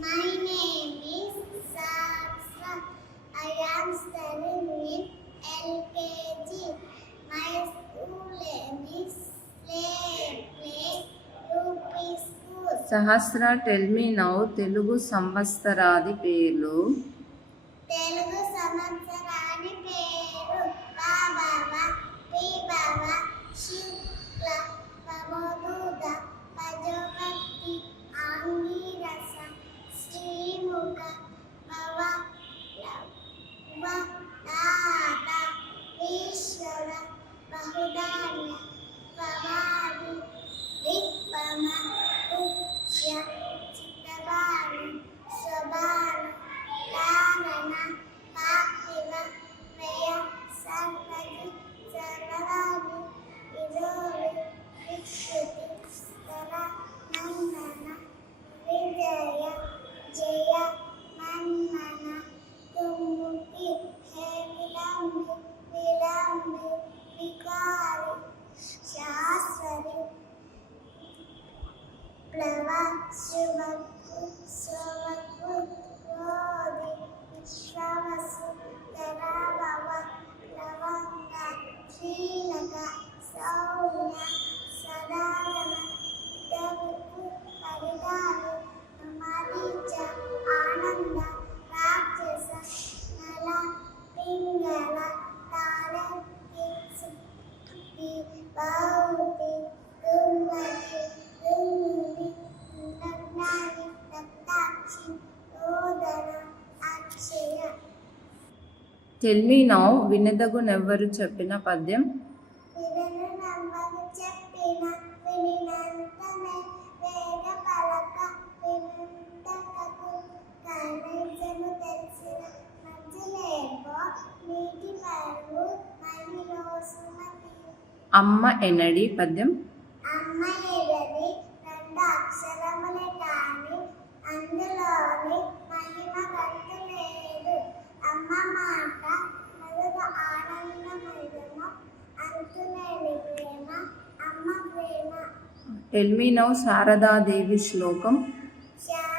My name is Sasha. I am studying in LKG. My school name is Play UP School. Sahasra, tell me now Telugu సంవత్సరాది పేర్లు. తెలుగు సంవత్సరాని పేరు బాబవ, విభవ, శుక్ల, ప్రమోదుద, పజోపతి, ఆంగిరస, శ్రీముఖ, భవ, నాథ, ఈశ్వర, బహుధాన్య, ప్రమాది, విక్రమ, ఉచ్య, చిత్తబాను, స్వబాను, కారణ, పార్థివ, వ్యయ, సంగతి, సర్వరాజు, విరోధి, విక్షుతి, స్తర, నందన, విజయ, జయ, మన్మన, తుముకి, హే విలంబి, విలంబి, వికారి, శాస్త్రి, ప్లవ, శివకు, శోభకు, క్రోధి, విశ్వవసు, ధరాభవ, లవంగ, కీలక, సౌమ్య, సదారణ, ఇతరుకు, పరిధాని, మరీచ, ఆనంద, రాక్షస, నల, పింగళ, తార, సుక్తి, బౌతి, దుర్మతి, దుర్ముని, నగ్నాని, రక్తాక్షి, రోదన, అక్షయ. Tell me now వినదగునెవ్వరు చెప్పిన పద్యం. వినను నమ్మకు చెప్పిన వినినంతమే వేద పలక వినుంతకకు కనీసము తెలిసిన మంచిలేవో నీటి పరువు మహిలో సుమతి. అమ్మ ఎనడి పద్యం. అమ్మ ఎడది రెండు అక్షరములే కాని అందులోని మహిమ గంతు లేదు. అమ్మ మాట మరుగు ఆనందమయము అంతులేని ప్రేమ అమ్మ ప్రేమ. Tell me now శారదాదేవి శ్లోకం. శారదాదేవి